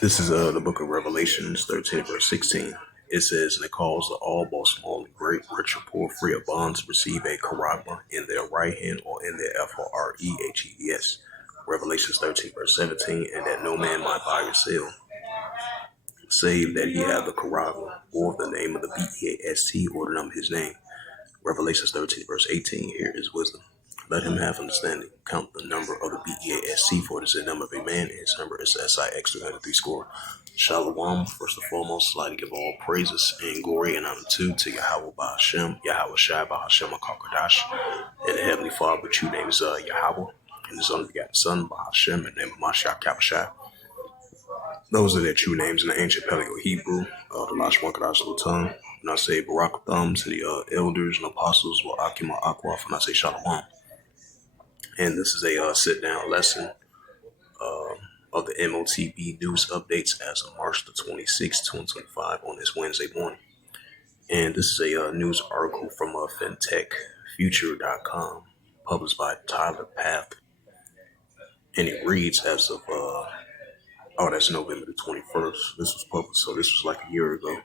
This is the book of Revelations 13, verse 16. It says, and it calls the all, both small and great, rich or poor, free or bond, to receive a charagma in their right hand or in their Foreheads. Revelations 13, verse 17, and that no man might buy or sell, save that he have the charagma, or the name of the BEAST, or the number of his name. Revelations 13, verse 18, here is wisdom. Let him have understanding. Count the number of the BEAST, for it is the number of a man, and his number is SIX 303 score. Shalom, first and foremost, I'd like to give all praises and glory and honor to Yahweh Bahashem, Yahweh Shai Bahashem HaKadosh, and the Heavenly Father, which you name is Yahweh, and his only begotten Son, Bahashem, in the name of Mashiach Kabbashai. Those are their true names in the ancient Paleo Hebrew, the Lashwan Kadash Lutan. And I say Barak Thumb to the elders and apostles, wa Akima Akwaf, and I say Shalom. And this is a sit-down lesson of the M.O.T.B news updates as of March the 26th, 2025 on this Wednesday morning. And this is a news article from fintechfuture.com, published by Tyler Path. And it reads as of, that's November the 21st. This was published, so this was like a year ago.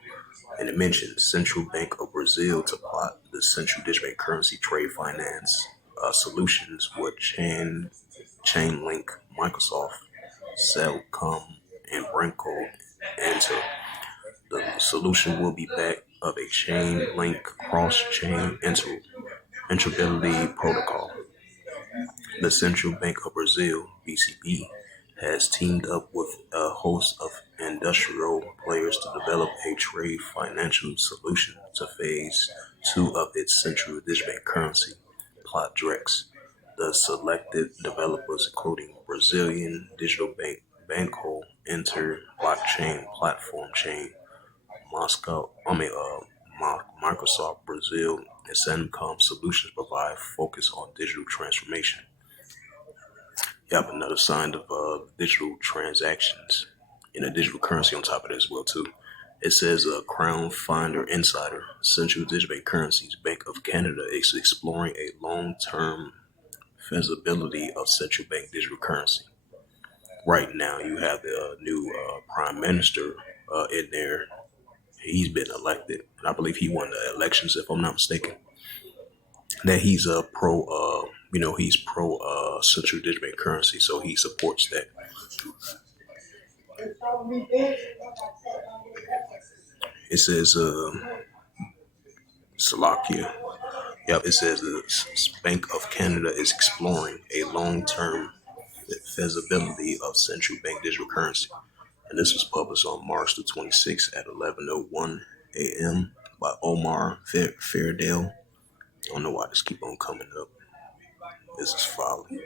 And it mentioned Central Bank of Brazil to plot the central digital currency trade finance solutions with Chainlink, Microsoft, Cellcom, and Branco enter. The solution will be backed of a Chainlink cross-chain interoperability protocol. The Central Bank of Brazil, BCB, has teamed up with a host of industrial players to develop a trade financial solution to phase 2 of its central digital currency, Plot Drex. The selected developers, including Brazilian digital bank Banco, Inter, blockchain platform chain, Microsoft Brazil, and Cellcom Solutions, provide focus on digital transformation. You have another sign of digital transactions in a digital currency on top of that as well too. It says Crown Finder Insider, Central Digital Currencies Bank of Canada is exploring a long-term feasibility of central bank digital currency. Right now, you have the new prime minister in there. He's been elected, and I believe he won the elections, if I'm not mistaken. That he's a he's pro central digital currency, so he supports that. It says Slovakia. Yep, it says the Bank of Canada is exploring a long-term feasibility of central bank digital currency. And this was published on March the 26th at 11:01 a.m. by Omar Fairdale. I don't know why this keep on coming up. This is following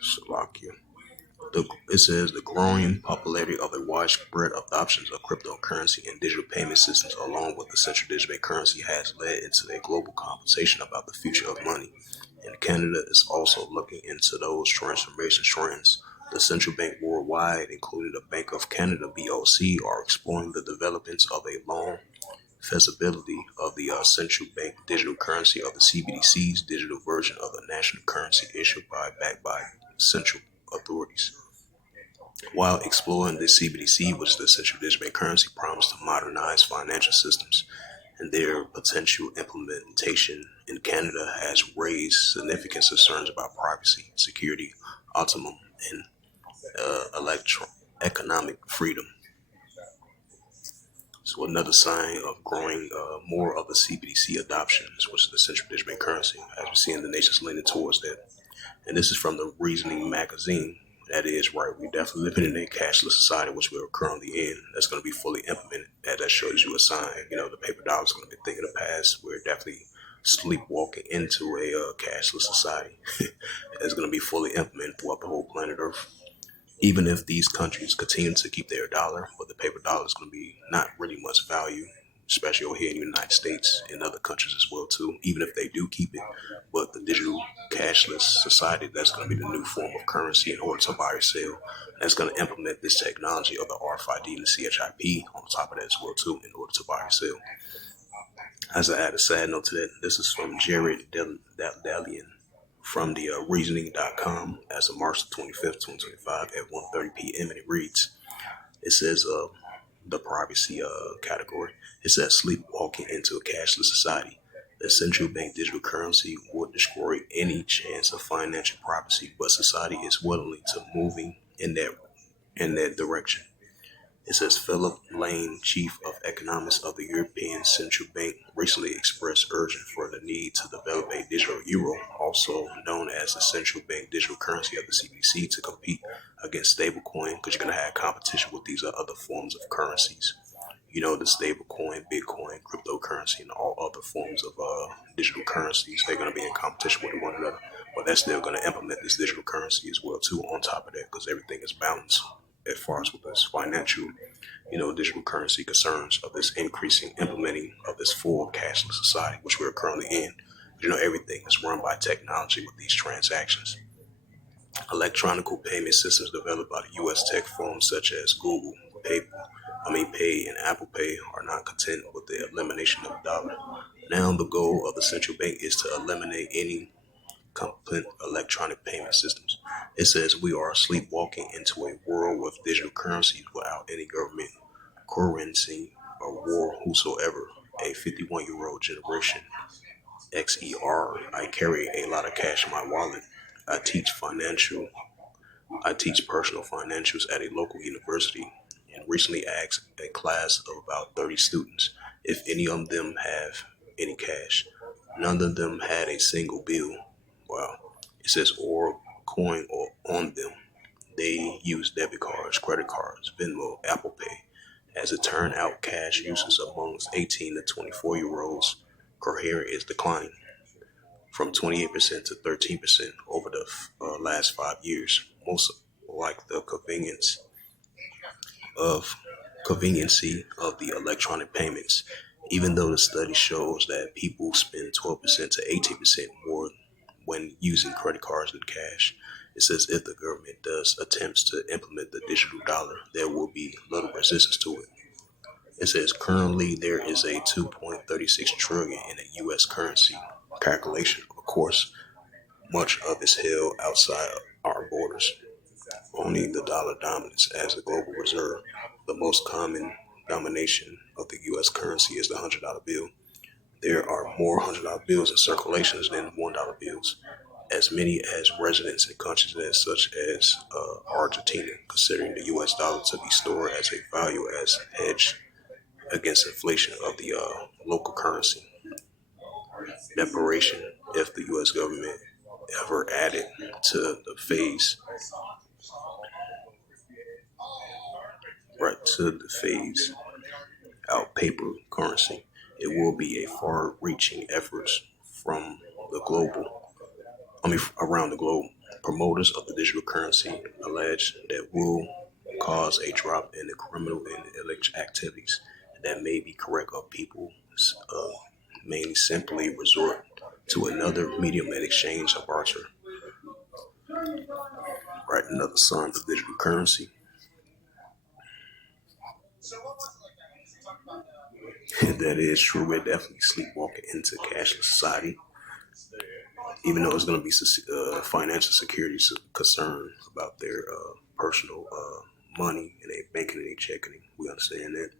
Slovakia. It says the growing popularity of a widespread adoption of cryptocurrency and digital payment systems, along with the central digital currency, has led into a global conversation about the future of money. And Canada is also looking into those transformation trends. The central bank worldwide, including the Bank of Canada (BOC), are exploring the developments of a long feasibility of the central bank digital currency of the CBDC's digital version of the national currency issued backed by central authorities. While exploring the CBDC, which the central digital currency, promised to modernize financial systems, and their potential implementation in Canada has raised significant concerns about privacy, security, autonomy, and economic freedom. So another sign of growing more of the CBDC adoptions, which is the central digital currency, as we see in the nations leaning towards that. And this is from the Reasoning magazine. That is right. We're definitely living in a cashless society, which we're currently in. That's going to be fully implemented. That shows you a sign. The paper dollar is going to be a thing of the past. We're definitely sleepwalking into a cashless society. That's going to be fully implemented throughout the whole planet Earth. Even if these countries continue to keep their dollar, but the paper dollar is going to be not really much value, especially over here in the United States and other countries as well too, even if they do keep it. But the digital cashless society, that's going to be the new form of currency in order to buy or sell. That's going to implement this technology of the RFID and the CHIP on top of that as well too, in order to buy or sell. As I add a sad note to that, this is from Jared Dalian. from the reasoning.com as of March 25th, 2025 at 1:30 p.m. And it reads, it says, the privacy category. It says sleepwalking into a cashless society. The central bank digital currency would destroy any chance of financial privacy, but society is willingly to moving in that direction. It says Philip Lane, chief of economics of the European Central Bank, recently expressed urgent for the need to develop a digital euro, also known as the central bank digital currency of the CBDC, to compete against stablecoin, because you're going to have competition with these other forms of currencies. The stablecoin, Bitcoin, cryptocurrency, and all other forms of digital currencies. They're going to be in competition with one another, but they're still going to implement this digital currency as well too. On top of that, because everything is balanced as far as with this financial, digital currency concerns of this increasing implementing of this full cashless society, which we're currently in. Everything is run by technology with these transactions. Electronic payment systems developed by the U.S. tech firms such as Google, Pay, and Apple Pay are not content with the elimination of the dollar. Now, the goal of the central bank is to eliminate any complete electronic payment systems. It says we are sleepwalking into a world with digital currencies without any government currency or war whosoever. A 51-year-old generation XER. I carry a lot of cash in my wallet. I teach financial I teach personal financials at a local university and recently asked a class of about 30 students if any of them have any cash. None of them had a single bill. Wow. It says or coin or on them. They use debit cards, credit cards, Venmo, Apple Pay. As it turned out, cash usage amongst 18 to 24-year-olds coherent is declining from 28% to 13% over the last 5 years. Most like the of conveniency of the electronic payments, even though the study shows that people spend 12% to 18% more when using credit cards than cash. It says if the government does attempts to implement the digital dollar, there will be little resistance to it. It says currently there is a 2.36 trillion in a U.S. currency calculation. Of course, much of is held outside our borders. Only the dollar dominates as the global reserve. The most common domination of the U.S. currency is the $100 bill. There are more $100 bills in circulations than $1 bills. As many as residents in countries such as Argentina, considering the U.S. dollar to be stored as a value as hedge against inflation of the local currency. Declaration: if the U.S. government ever added to the phase out paper currency, it will be a far-reaching efforts from the around the globe. Promoters of the digital currency allege that will cause a drop in the criminal and illegal activities. That may be correct of people uh, mainly simply resort to another medium in exchange of barter. Right, another sign of digital currency. That is true. We're definitely sleepwalking into cashless society, even though it's going to be financial security concern about their personal money and their banking and their checking. We understand that,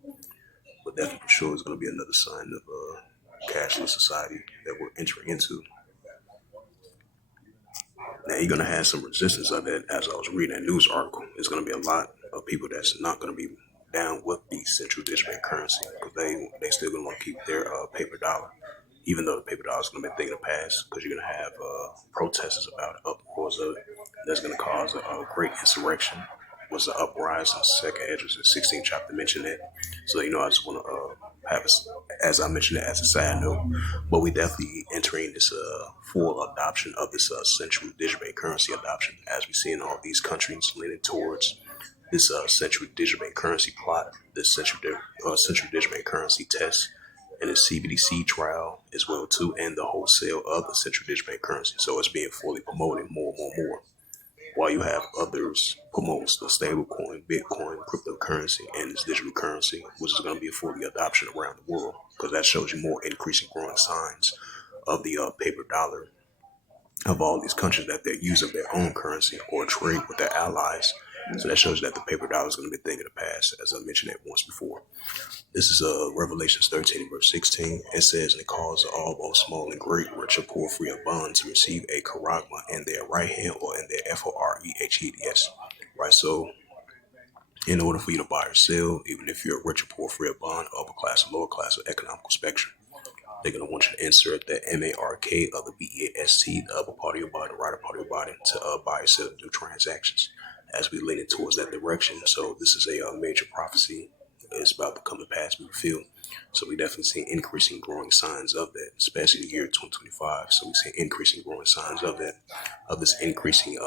but definitely for sure it's going to be another sign of cashless society that we're entering into. Now you're going to have some resistance of that. As I was reading that news article, there's going to be a lot of people that's not going to be down with the central digital bank currency because they still going to want to keep their paper dollar, even though the paper dollar is going to be a thing of the past, because you're going to have protesters about it, uproars of it. That's going to cause a great insurrection. Was the uprising, second Edwards, the 16th chapter mentioned that. So I just want to have as I mentioned it as a side note, but we definitely entering this full adoption of this central digital bank currency adoption, as we see in all these countries leaning towards this central digital bank currency plot, this central digital bank currency test, and the CBDC trial as well too, and the wholesale of the central digital bank currency. So it's being fully promoted more and more and more. While you have others promotes the stablecoin, Bitcoin, cryptocurrency, and this digital currency, which is going to be a fully adoption around the world, because that shows you more increasing growing signs of the paper dollar of all these countries that they're using their own currency or trade with their allies. So that shows that the paper dollar is going to be a thing of the past, as I mentioned it once before. This is Revelations 13, verse 16. It says, "And it calls all, both small and great, rich or poor, free or bond, to receive a charagma in their right hand or in their FOREHEDS." Right, so in order for you to buy or sell, even if you're rich or poor, free or bond, upper class or lower class or economical spectrum, they're going to want you to insert the M.A.R.K. of the B.E.A.S.T, the upper part of your body, the right part of your body, to buy or sell, do transactions as we lean towards that direction. So this is a major prophecy. It's about to come to pass, we feel. So we definitely see increasing growing signs of that, especially the year 2025. So we see increasing growing signs of that, of this increasing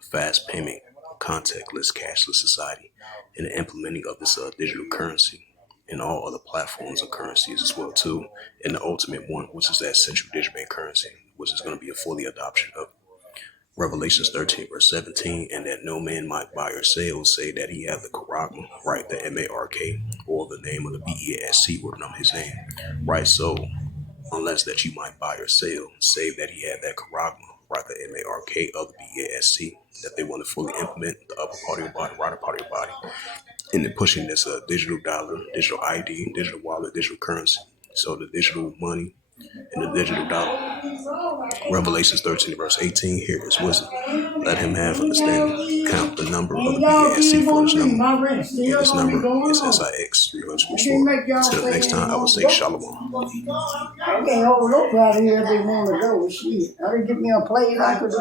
fast payment, contactless, cashless society, and the implementing of this digital currency and all other platforms of currencies as well too. And the ultimate one, which is that central digital bank currency, which is going to be a fully adoption of Revelations 13, verse 17, and that no man might buy or sell, say that he have the charagma, right, the M.A.R.K, or the name of the B.E.A.S.T, written on his name, right? So, unless that you might buy or sell, save that he had that charagma, right, the M.A.R.K of the B.E.A.S.T, that they want to fully implement the upper part of your body, right part of your body, and then pushing this digital dollar, digital ID, digital wallet, digital currency. So the digital money and the digital dollar. Revelations 13, verse 18, here is wisdom. Let him have understanding. Count the number of the BASC for this number. And this number is SIX. Until the next time, I will say Shalom. I can't hold up out here if they want to go. Shit. I didn't get me a plate like it.